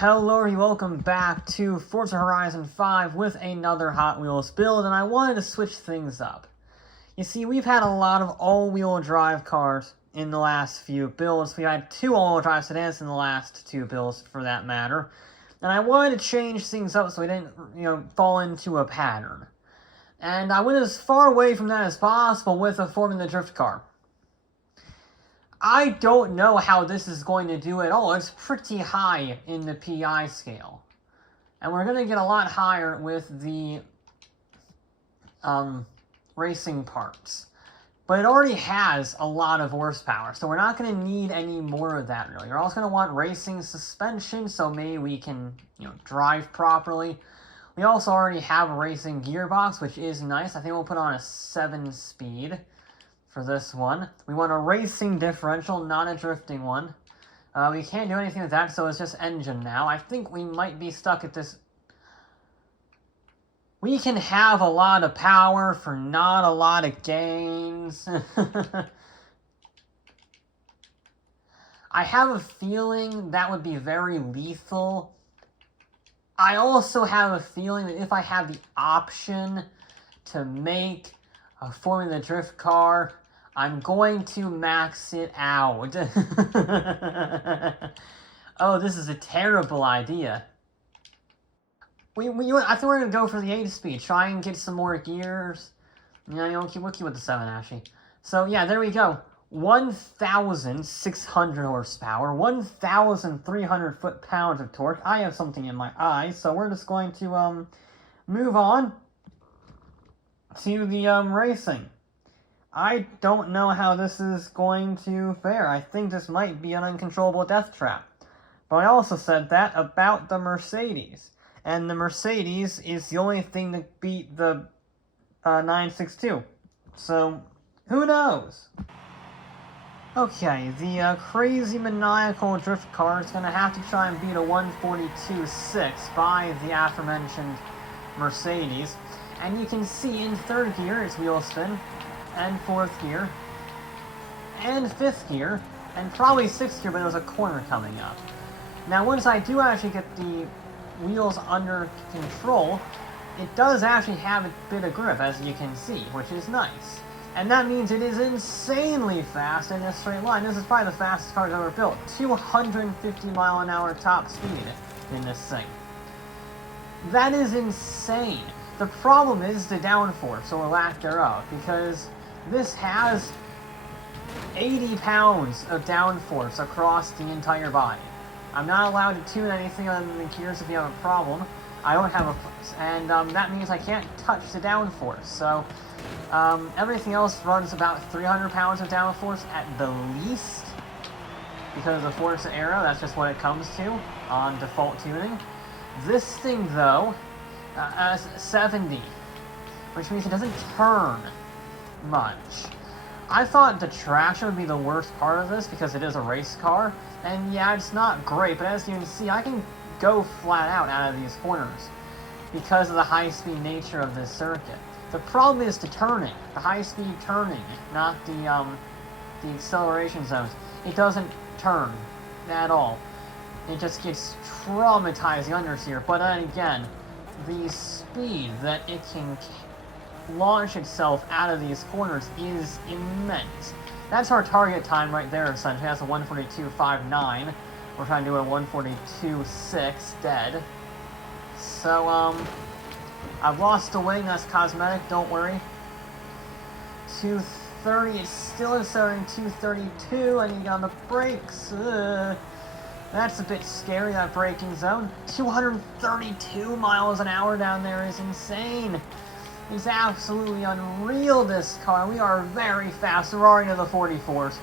Hello and welcome back to Forza Horizon 5 with another Hot Wheels build, and I wanted to switch things up. You see, we've had a lot of all-wheel drive cars in the last few builds. We had two all-wheel drive sedans in the last two builds, for that matter. And I wanted to change things up so we didn't, fall into a pattern. And I went as far away from that as possible with a Formula Drift car. I don't know how this is going to do at all. It's pretty high in the PI scale. And we're going to get a lot higher with the racing parts. But it already has a lot of horsepower, so we're not going to need any more of that, really. We're also going to want racing suspension, so maybe we can, drive properly. We also already have a racing gearbox, which is nice. I think we'll put on a 7-speed. For this one. We want a racing differential, not a drifting one. We can't do anything with that, so it's just engine now. I think we might be stuck at this. We can have a lot of power for not a lot of gains. I have a feeling that would be very lethal. I also have a feeling that if I have the option to make a Formula Drift car, I'm going to max it out. Oh, this is a terrible idea. I think we're going to go for the 8-speed. Try and get some more gears. We'll keep with the 7, actually. So, yeah, there we go. 1,600 horsepower. 1,300 foot-pounds of torque. I have something in my eye, so we're just going to move on to the racing. I don't know how this is going to fare. I think this might be an uncontrollable death trap. But I also said that about the Mercedes. And the Mercedes is the only thing that beat the 962. So, who knows? Okay, the crazy maniacal drift car is going to have to try and beat a 142.6 by the aforementioned Mercedes. And you can see in 3rd gear it's wheel spin, and 4th gear, and 5th gear, and probably 6th gear, but there's a corner coming up. Now, once I do actually get the wheels under control, it does actually have a bit of grip, as you can see, which is nice. And that means it is insanely fast in a straight line. This is probably the fastest car I've ever built. 250-mile-an-hour top speed in this thing. That is insane. The problem is the downforce, or lack thereof, because this has 80 pounds of downforce across the entire body. I'm not allowed to tune anything other than the gears if you have a problem. I don't have a... And that means I can't touch the downforce. So, everything else runs about 300 pounds of downforce at the least. Because of the Forza Aero, that's just what it comes to on default tuning. This thing, though, 70, which means it doesn't turn much. I thought the traction would be the worst part of this because it is a race car, and yeah, it's not great, but as you can see, I can go flat out of these corners because of the high-speed nature of this circuit. The problem is the turning, the high-speed turning, not the acceleration zones. It doesn't turn at all. It just gets traumatizing understeer, but then again, the speed that it can launch itself out of these corners is immense. That's our target time right there, essentially. That's a 142.59. We're trying to do a 142.6 dead. So, I've lost the wing. That's cosmetic, don't worry. 230, it's still accelerating 232. I need to get on the brakes. That's a bit scary, that braking zone. 232 miles an hour down there is insane. It's absolutely unreal, this car. We are very fast. We're already to the 44s.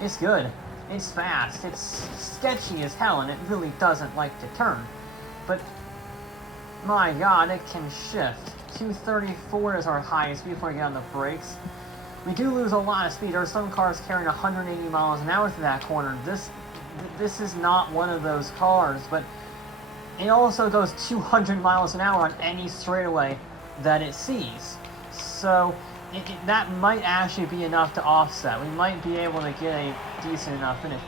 It's good. It's fast. It's sketchy as hell, and it really doesn't like to turn. But, my god, it can shift. 234 is our highest speed before we get on the brakes. We do lose a lot of speed. There are some cars carrying 180 miles an hour through that corner. This is not one of those cars, but it also goes 200 miles an hour on any straightaway that it sees. So that might actually be enough to offset. We might be able to get a decent enough finish.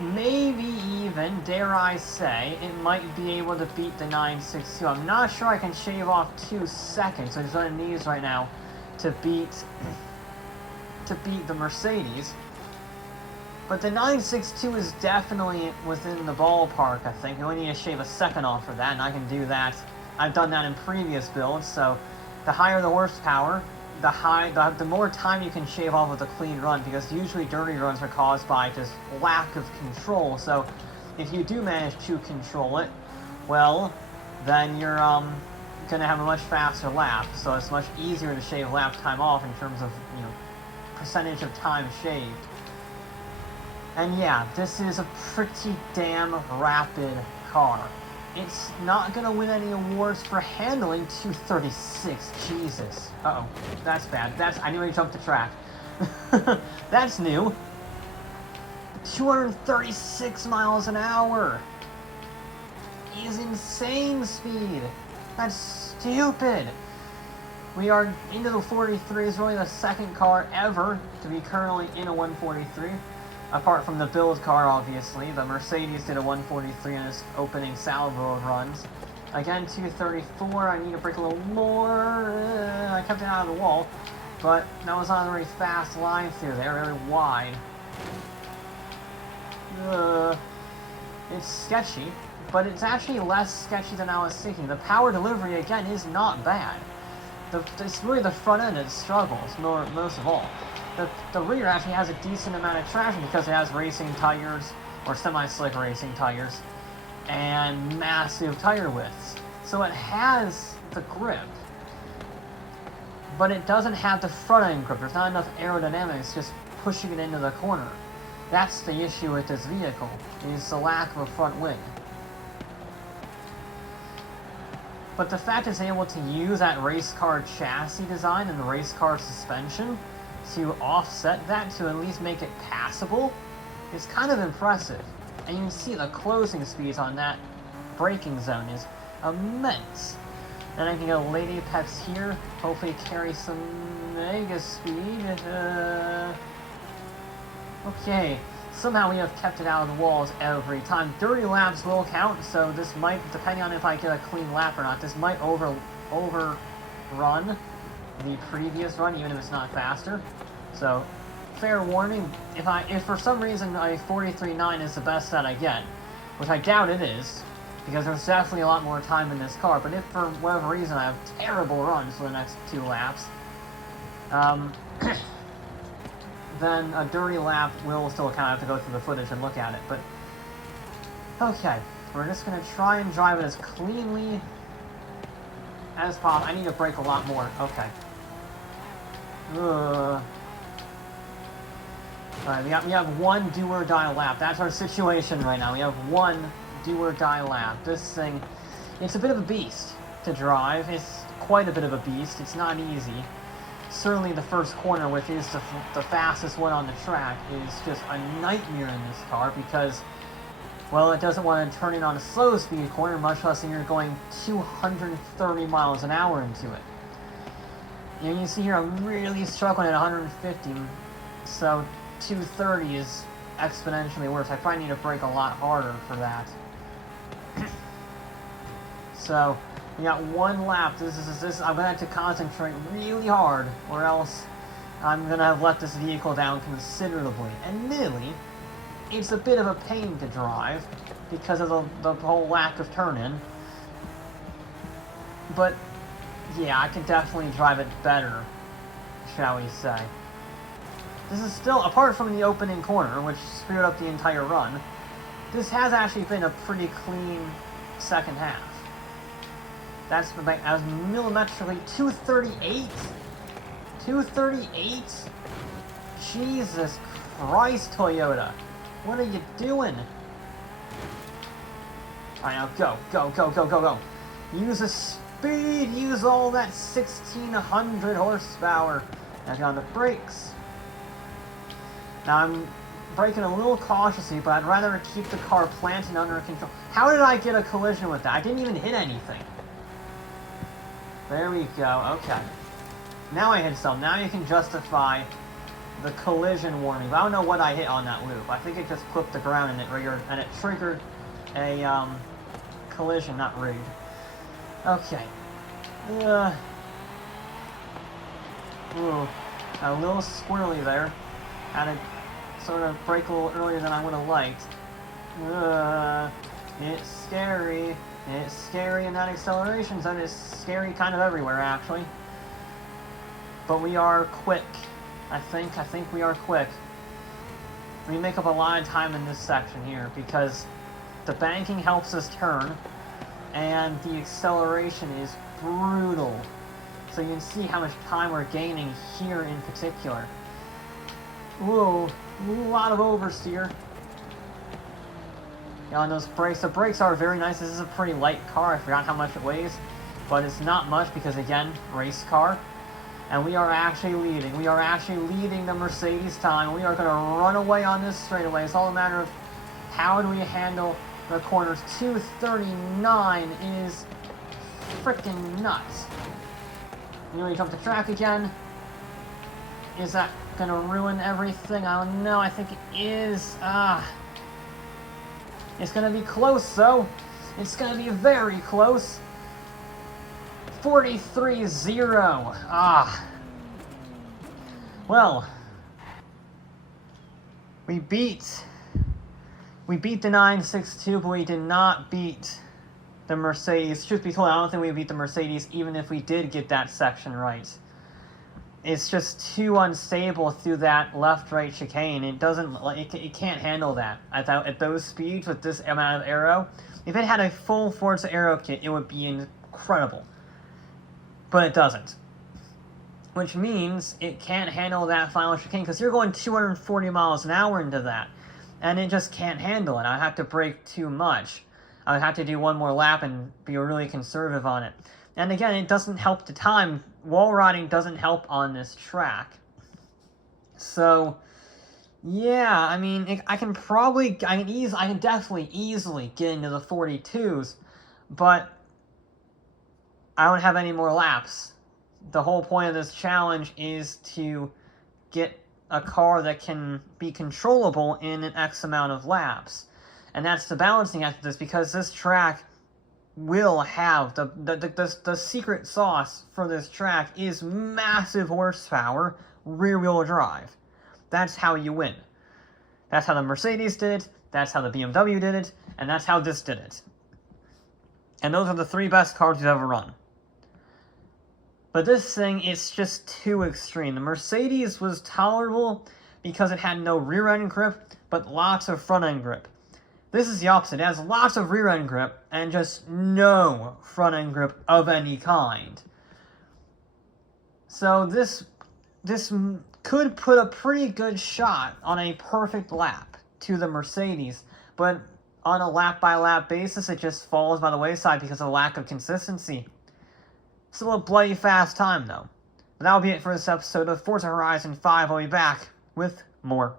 maybe even, dare I say, it might be able to beat the 962. I'm not sure I can shave off 2 seconds, so it's on the knees right now to beat the Mercedes. But the 962 is definitely within the ballpark, I think. You only need to shave a second off for that, and I can do that. I've done that in previous builds, so the higher the horsepower, the more time you can shave off with a clean run, because usually dirty runs are caused by just lack of control. So if you do manage to control it, well, then you're gonna have a much faster lap, so it's much easier to shave lap time off in terms of, you know, percentage of time shaved. And yeah, this is a pretty damn rapid car. It's not gonna win any awards for handling 236. Jesus. Uh-oh. That's bad. I knew I jumped the track. That's new. 236 miles an hour is insane speed. That's stupid. We are into the 43. It's really the second car ever to be currently in a 143. Apart from the build car, obviously. The Mercedes did a 143 in its opening salvo of runs. Again, 234. I need to break a little more. I kept it out of the wall. But that was not a very fast line through there. Very wide. It's sketchy. But it's actually less sketchy than I was thinking. The power delivery, again, is not bad. It's really the front end that struggles most of all. The rear actually has a decent amount of traction because it has racing tires, or semi-slick racing tires, and massive tire widths. So it has the grip, but it doesn't have the front end grip. There's not enough aerodynamics just pushing it into the corner. That's the issue with this vehicle, is the lack of a front wing. But the fact it's able to use that race car chassis design and the race car suspension to offset that, to at least make it passable, is kind of impressive. And you can see the closing speeds on that braking zone is immense. Then I can go Lady Peps here, hopefully carry some mega speed. Okay, somehow we have kept it out of the walls every time. Dirty laps will count, so this might, depending on if I get a clean lap or not, this might overrun the previous run, even if it's not faster. So, fair warning, if for some reason a 43.9 is the best that I get, which I doubt it is, because there's definitely a lot more time in this car, but if for whatever reason I have terrible runs for the next 2 laps, then a dirty lap will still kind of have to go through the footage and look at it. But okay, we're just going to try and drive it as cleanly as possible. I need to brake a lot more. Okay. Alright, we have one do-or-die lap. That's our situation right now. We have one do-or-die lap. This thing, it's a bit of a beast to drive. It's quite a bit of a beast. It's not easy. Certainly the first corner, which is the fastest one on the track, is just a nightmare in this car because, well, it doesn't want to turn in on a slow speed corner, much less when you're going 230 miles an hour into it. And you can see here I'm really struggling at 150, so 230 is exponentially worse. I probably need to brake a lot harder for that. So, we got one lap. This I'm gonna have to concentrate really hard, or else I'm gonna have let this vehicle down considerably. Admittedly, it's a bit of a pain to drive because of the whole lack of turn-in. But yeah, I could definitely drive it better, shall we say. This is still, apart from the opening corner, which screwed up the entire run, this has actually been a pretty clean second half. That's as millimetrically 238? 238? Jesus Christ, Toyota. What are you doing? Alright, now go, go, go, go, go, go. Use the speed, use all that 1600 horsepower. Now get on the brakes. Now I'm braking a little cautiously, but I'd rather keep the car planted under control. How did I get a collision with that? I didn't even hit anything. There we go, okay. Now I hit some. Now you can justify the collision warning. But I don't know what I hit on that loop. I think it just clipped the ground and it triggered a collision, not rigged. Okay. Ooh, a little squirrely there. Had to sort of brake a little earlier than I would have liked. It's scary. It's scary in that acceleration zone. It's scary kind of everywhere, actually. But we are quick. I think we are quick. We make up a lot of time in this section here because the banking helps us turn and the acceleration is brutal. So you can see how much time we're gaining here in particular. Whoa, a lot of oversteer. Yeah, on those brakes. The brakes are very nice. This is a pretty light car. I forgot how much it weighs. But it's not much because, again, race car. And we are actually leading. We are actually leading the Mercedes time. We are going to run away on this straightaway. It's all a matter of how do we handle the corners. 239 is freaking nuts. Nearly jumped the track again. Is that going to ruin everything? I don't know. I think it is. It's going to be close, though. It's going to be very close. 43-0. Well, we beat the 962, but we did not beat the Mercedes. Truth be told, I don't think we beat the Mercedes even if we did get that section right. It's just too unstable through that left-right chicane. It doesn't, it can't handle that at those speeds with this amount of aero. If it had a full Forza aero kit, it would be incredible. But it doesn't. Which means it can't handle that final chicane because you're going 240 miles an hour into that. And it just can't handle it. I have to brake too much. I would have to do one more lap and be really conservative on it. And again, it doesn't help the time. Wall riding doesn't help on this track. So, yeah, I mean, I can definitely easily get into the 42s, but I don't have any more laps. The whole point of this challenge is to get a car that can be controllable in an X amount of laps. And that's the balancing act of this, because this track will have the secret sauce for this track is massive horsepower, rear-wheel drive. That's how you win. That's how the Mercedes did it, that's how the BMW did it, and that's how this did it. And those are the three best cars we've ever run. But this thing is just too extreme. The Mercedes was tolerable because it had no rear-end grip, but lots of front-end grip. This is the opposite. It has lots of rear-end grip and just no front-end grip of any kind. So this could put a pretty good shot on a perfect lap to the Mercedes, but on a lap-by-lap basis, it just falls by the wayside because of lack of consistency. Still a bloody fast time, though. But that'll be it for this episode of Forza Horizon 5. I'll be back with more.